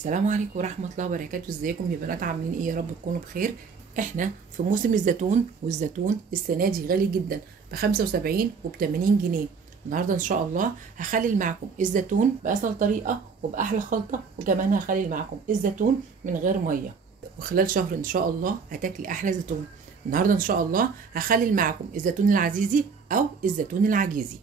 السلام عليكم ورحمة الله وبركاته. ازيكم يا بنات؟ عاملين ايه؟ يا رب تكونوا بخير. احنا في موسم الزيتون، والزيتون السنة دي غالي جدا، ب75 وب80 جنيه. النهارده ان شاء الله هخلل معاكم الزيتون بأسهل طريقة وبأحلى خلطة، وكمان هخلل معاكم الزيتون من غير مية، وخلال شهر ان شاء الله هتاكلي احلى زيتون. النهارده ان شاء الله هخلل معاكم الزيتون العزيزي او الزيتون العجيزي.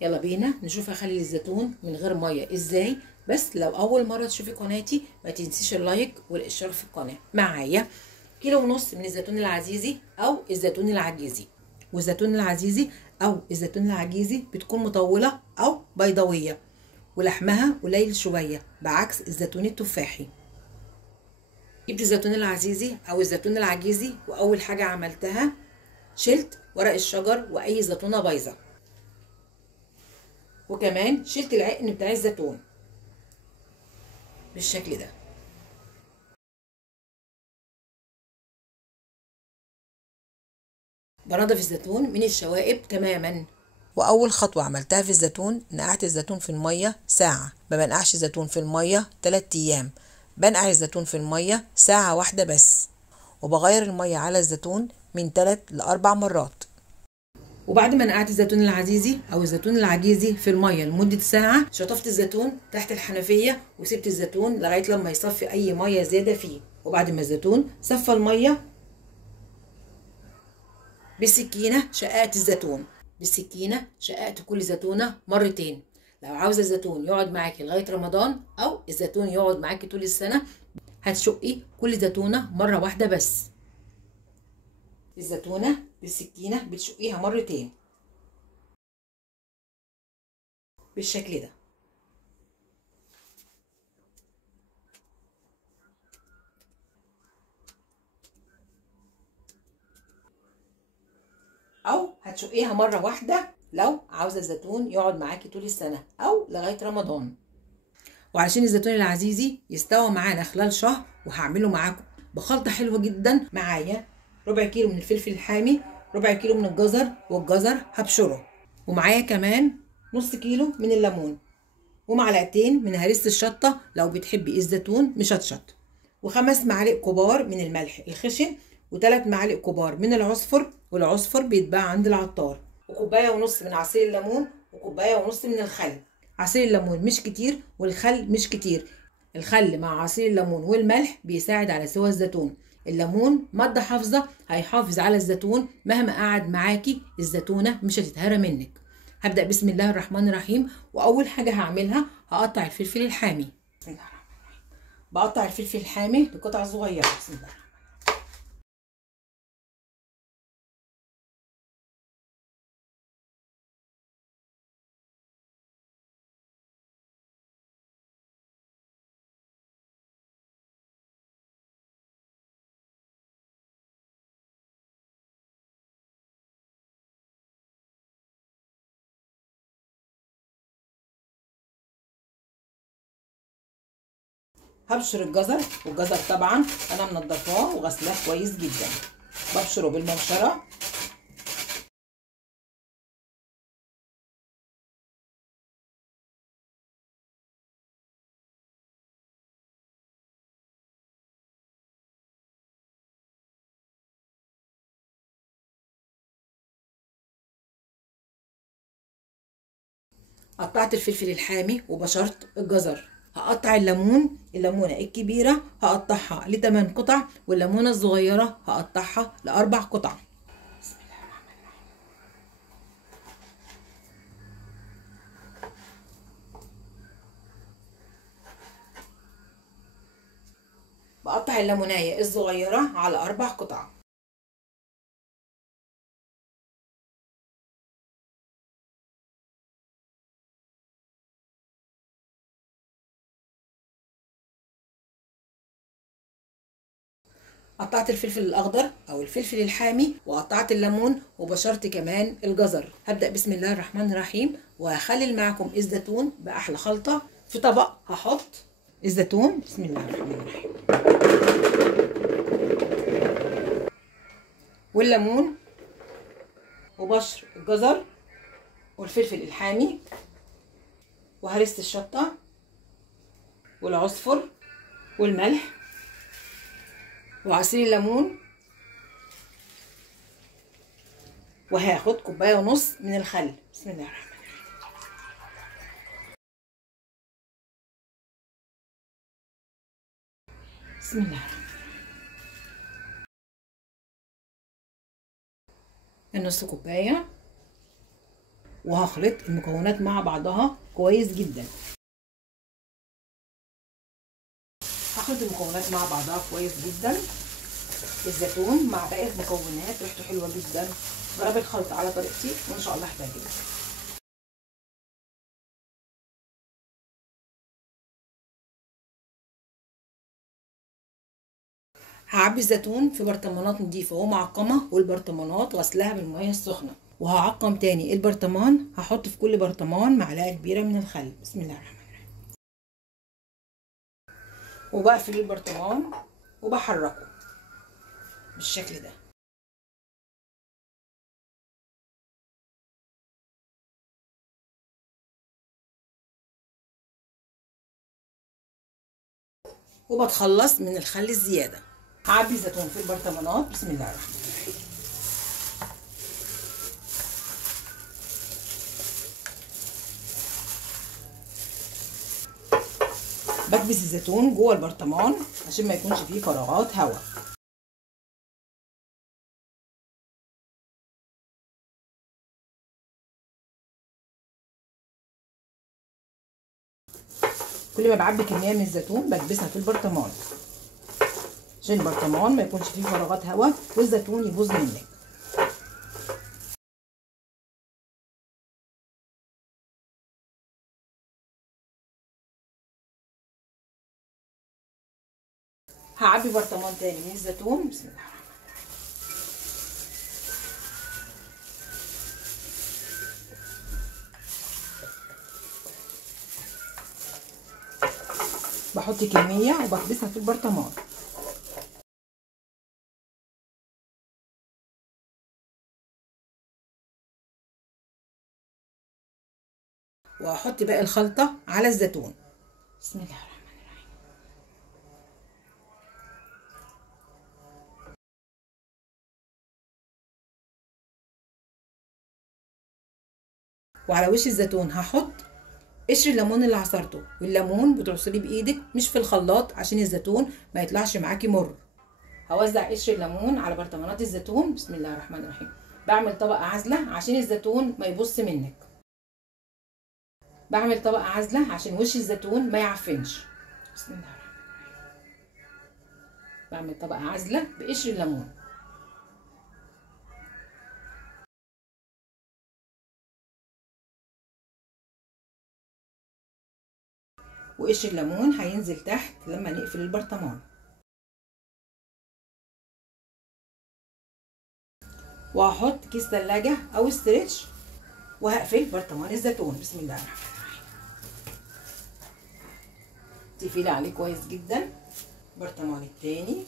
يلا بينا نشوف اخلي الزيتون من غير ميه ازاي. بس لو اول مره تشوفي قناتي ما تنسيش اللايك والاشتراك في القناه. معايا 1.5 كيلو من الزيتون العزيزي او الزيتون العجيزي. والزيتون العزيزي او الزيتون العجيزي بتكون مطوله او بيضاويه، ولحمها قليل شويه بعكس الزيتون التفاحي. جبت الزيتون العزيزي او الزيتون العجيزي، واول حاجه عملتها شلت ورق الشجر واي زيتونه بايظه، وكمان شلت العقن بتاع الزيتون بالشكل ده. بنضف الزيتون من الشوائب تماما. واول خطوه عملتها في الزيتون نقعت الزيتون في الميه ساعه. ما بنقعش الزيتون في الميه 3 ايام، بنقع الزيتون في الميه ساعه واحده بس، وبغير الميه على الزيتون من 3 ل 4 مرات. وبعد ما نقعت الزيتون العزيزي او الزيتون العجيزي في الميه لمده ساعه، شطفت الزيتون تحت الحنفيه وسبت الزيتون لغايه لما يصفي اي ميه زياده فيه. وبعد ما الزيتون صفى الميه، بالسكينه شققت الزيتون. بالسكينه شققت كل زيتونه مرتين. لو عاوزه الزيتون يقعد معاكي لغايه رمضان او الزيتون يقعد معاكي طول السنه، هتشقي كل زيتونه مره واحده بس. الزيتونه بالسكينه بتشقيها مرتين بالشكل ده. او هتشقيها مره واحده لو عاوزه الزيتون يقعد معاكي طول السنه او لغايه رمضان. وعشان الزيتون العزيزي يستوى معانا خلال شهر، وهعمله معاكم بخلطه حلوه جدا. معايا ربع كيلو من الفلفل الحامي، ربع كيلو من الجزر، والجزر هبشره، ومعايا كمان نص كيلو من الليمون، ومعلقتين من هريسه الشطه لو بتحبي الزيتون مشطشط، و5 معالق كبار من الملح الخشن، و3 معالق كبار من العصفر، والعصفر بيتباع عند العطار، وكوبايه ونص من عصير الليمون، وكوبايه ونص من الخل. عصير الليمون مش كتير والخل مش كتير. الخل مع عصير الليمون والملح بيساعد على سوى الزيتون. الليمون مادة حافظة هيحافظ على الزيتون، مهما قعد معاكي الزيتونة مش هتتهرى منك. هبدأ بسم الله الرحمن الرحيم. وأول حاجة هعملها هقطع الفلفل الحامي. بسم الله الرحمن الرحيم. بقطع الفلفل الحامي لقطع صغيرة. بسم الله. هبشر الجزر، والجزر طبعا انا منضفاه وغسلاه كويس جدا. ببشره بالمبشره. قطعت الفلفل الحامي وبشرت الجزر. هقطع الليمونه الكبيره هقطعها ل8 قطع، والليمونه الصغيره هقطعها ل4 قطع. بسم الله الرحمن الرحيم. بقطع الليمونايه الصغيره على 4 قطع. قطعت الفلفل الاخضر او الفلفل الحامي، وقطعت الليمون، وبشرت كمان الجزر. هبدأ بسم الله الرحمن الرحيم، وهخلل معكم الزيتون باحلى خلطة. في طبق هحط الزيتون. بسم الله الرحمن الرحيم. والليمون، وبشر الجزر، والفلفل الحامي، وهرسة الشطة، والعصفر والملح وعصير الليمون، وهاخد كوبايه ونص من الخل. بسم الله الرحمن الرحيم. بسم الله الرحمن الرحيم. النص كوبايه، وهخلط المكونات مع بعضها كويس جدا. هخلط المكونات مع بعضها كويس جدا. الزيتون مع باقي المكونات ريحته حلوه جدا. جربي الخلطه على طريقتي وان شاء الله هتعجبك. هعبي الزيتون في برطمانات نضيفه ومعقمه، والبرطمانات غسلها بالميه السخنه. وهعقم تاني البرطمان. هحط في كل برطمان معلقه كبيره من الخل. بسم الله الرحمن الرحيم. وبقفل البرطمان وبحركه بالشكل ده. وبتخلص من الخل الزياده. هعبي الزيتون في البرطمانات. بسم الله الرحمن الرحيم. بكبس الزيتون جوه البرطمان عشان ما يكونش فيه فراغات هواء. كل ما بعبي كميه من الزيتون بكبسها في البرطمان عشان البرطمان ما يكونش فيه فراغات هواء والزيتون يبوظ منك. هعبي برطمان تاني من الزيتون. بسم الله الرحمن الرحيم. بحط كميه وبكبسها في البرطمان. وهحط باقي الخلطه على الزيتون. بسم الله الرحمن الرحيم. وعلى وش الزيتون هحط قشر الليمون اللي عصرته. والليمون بتعصريه بايدك مش في الخلاط عشان الزيتون ما يطلعش معاكي مر. هوزع قشر الليمون على برطمانات الزيتون. بسم الله الرحمن الرحيم. بعمل طبقه عازله عشان الزيتون ما يبص منك. بعمل طبقه عازله عشان وش الزيتون ما يعفنش. بسم الله الرحمن الرحيم. بعمل طبقه عازله بقشر الليمون. وقشر الليمون هينزل تحت لما نقفل البرطمان. وهحط كيس ثلاجه او استرتش وهقفل برطمان الزيتون. بسم الله الرحمن الرحيم. تقفلي عليه كويس جدا. البرطمان التاني.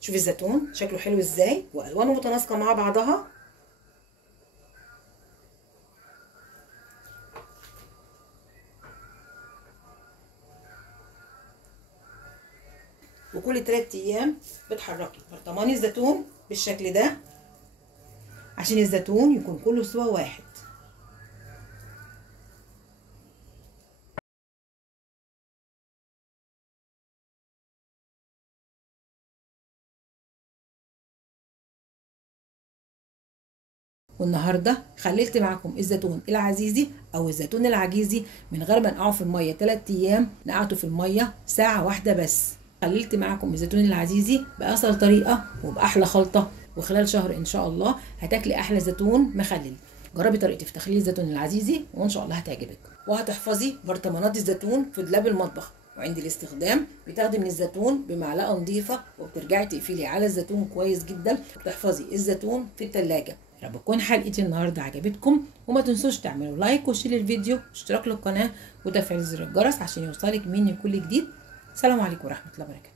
شوفي الزيتون شكله حلو ازاي والوانه متناسقه مع بعضها. وكل 3 ايام بتحركي برطمان الزيتون بالشكل ده عشان الزيتون يكون كله سوا واحد. والنهارده خللت معاكم الزيتون العزيزي او الزيتون العجيزي من غير ما نقعه في الميه 3 ايام. نقعته في الميه ساعه واحده بس. خللت معاكم الزيتون العزيزي باسهل طريقه وباحلى خلطه، وخلال شهر ان شاء الله هتاكلي احلى زيتون مخلل. جربي طريقتي في تخليل الزيتون العزيزي وان شاء الله هتعجبك. وهتحفظي برطمانات الزيتون في دولاب المطبخ، وعند الاستخدام بتاخدي من الزيتون بمعلقه نظيفه وبترجعي تقفلي على الزيتون كويس جدا، وبتحفظي الزيتون في الثلاجه. يا رب تكون حلقتي النهارده عجبتكم، وما تنسوش تعملوا لايك وشير الفيديو واشتراك للقناه وتفعيل زر الجرس عشان يوصلك مني كل جديد. السلام عليكم ورحمه الله وبركاته.